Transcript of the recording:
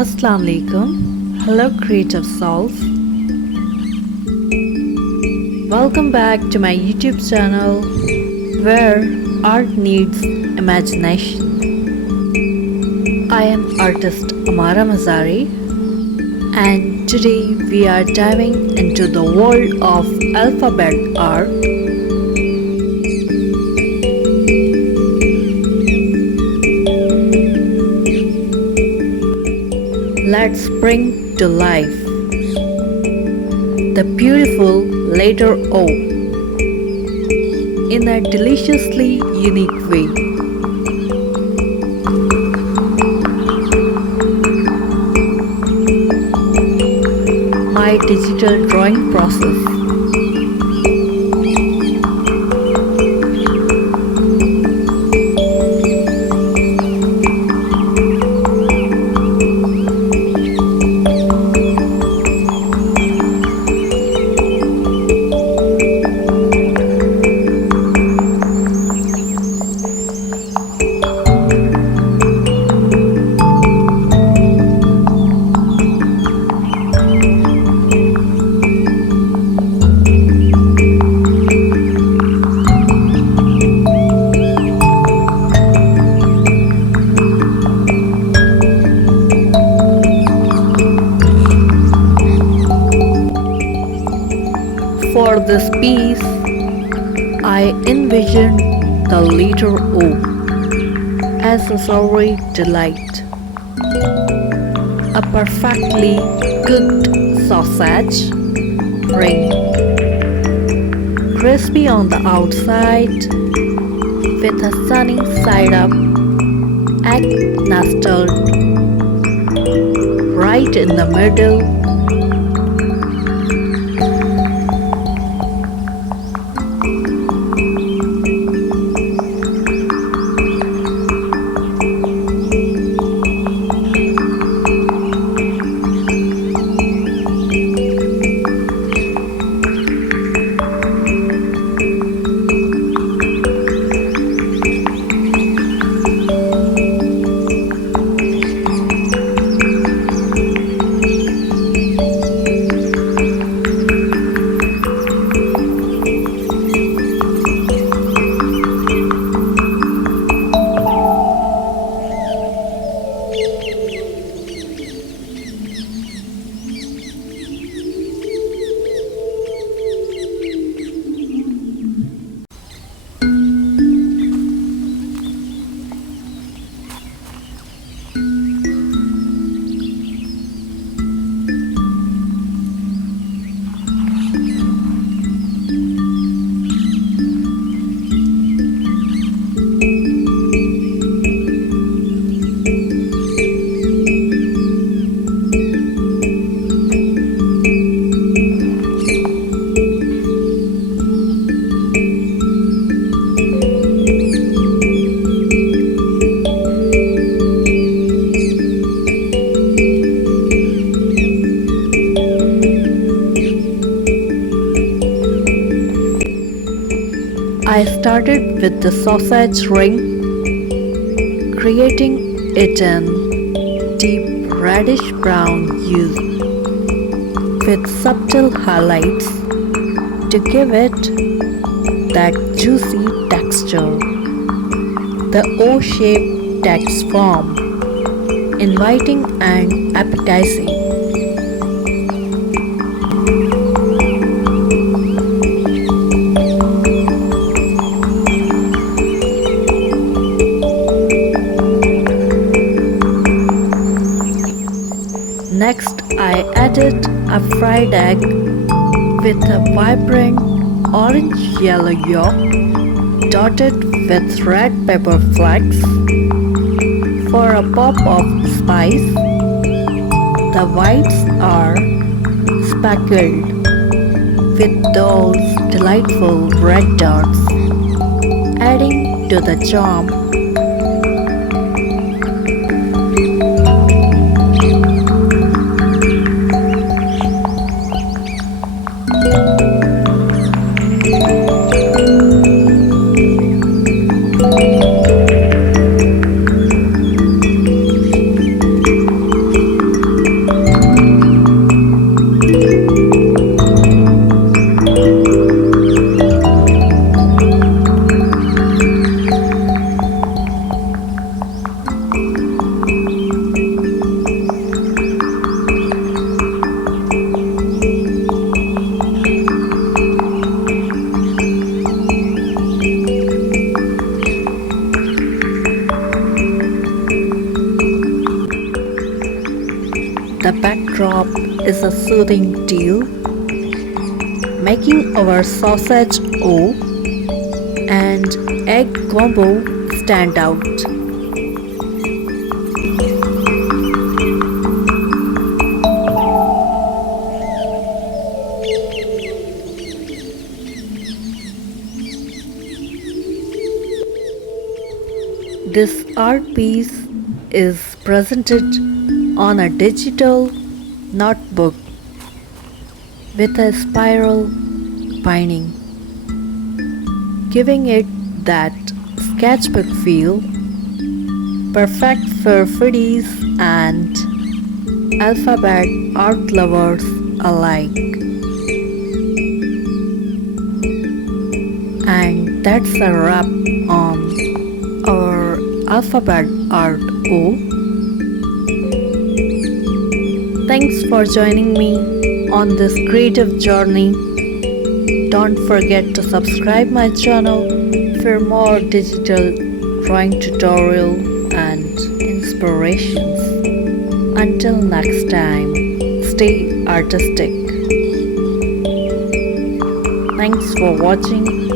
Assalamu alaikum. Hello creative souls. Welcome back to my YouTube channel where art needs imagination. I am artist ArMMARA MAZARI and today we are diving into the world of alphabet art. Let's bring to life the beautiful letter O in a deliciously unique way. My digital drawing process. For this piece, I envisioned the letter O as a savory delight, a perfectly cooked sausage ring, crispy on the outside with a sunny side up, egg nestled right in the middle. I started with the sausage ring, creating it in deep reddish brown hue with subtle highlights to give it that juicy texture. The O-shaped takes form, inviting and appetizing. Next, I added a fried egg with a vibrant orange-yellow yolk dotted with red pepper flakes for a pop of spice. The whites are speckled with those delightful red dots, adding to the charm. drop is a soothing deal, making our sausage O and egg combo stand out. This art piece is presented on a digital notebook with a spiral binding, giving it that sketchbook feel, perfect for foodies and alphabet art lovers alike. And that's a wrap on our alphabet art O. Thanks for joining me on this creative journey. Don't forget to subscribe my channel for more digital drawing tutorial and inspirations. Until next time, stay artistic. Thanks for watching.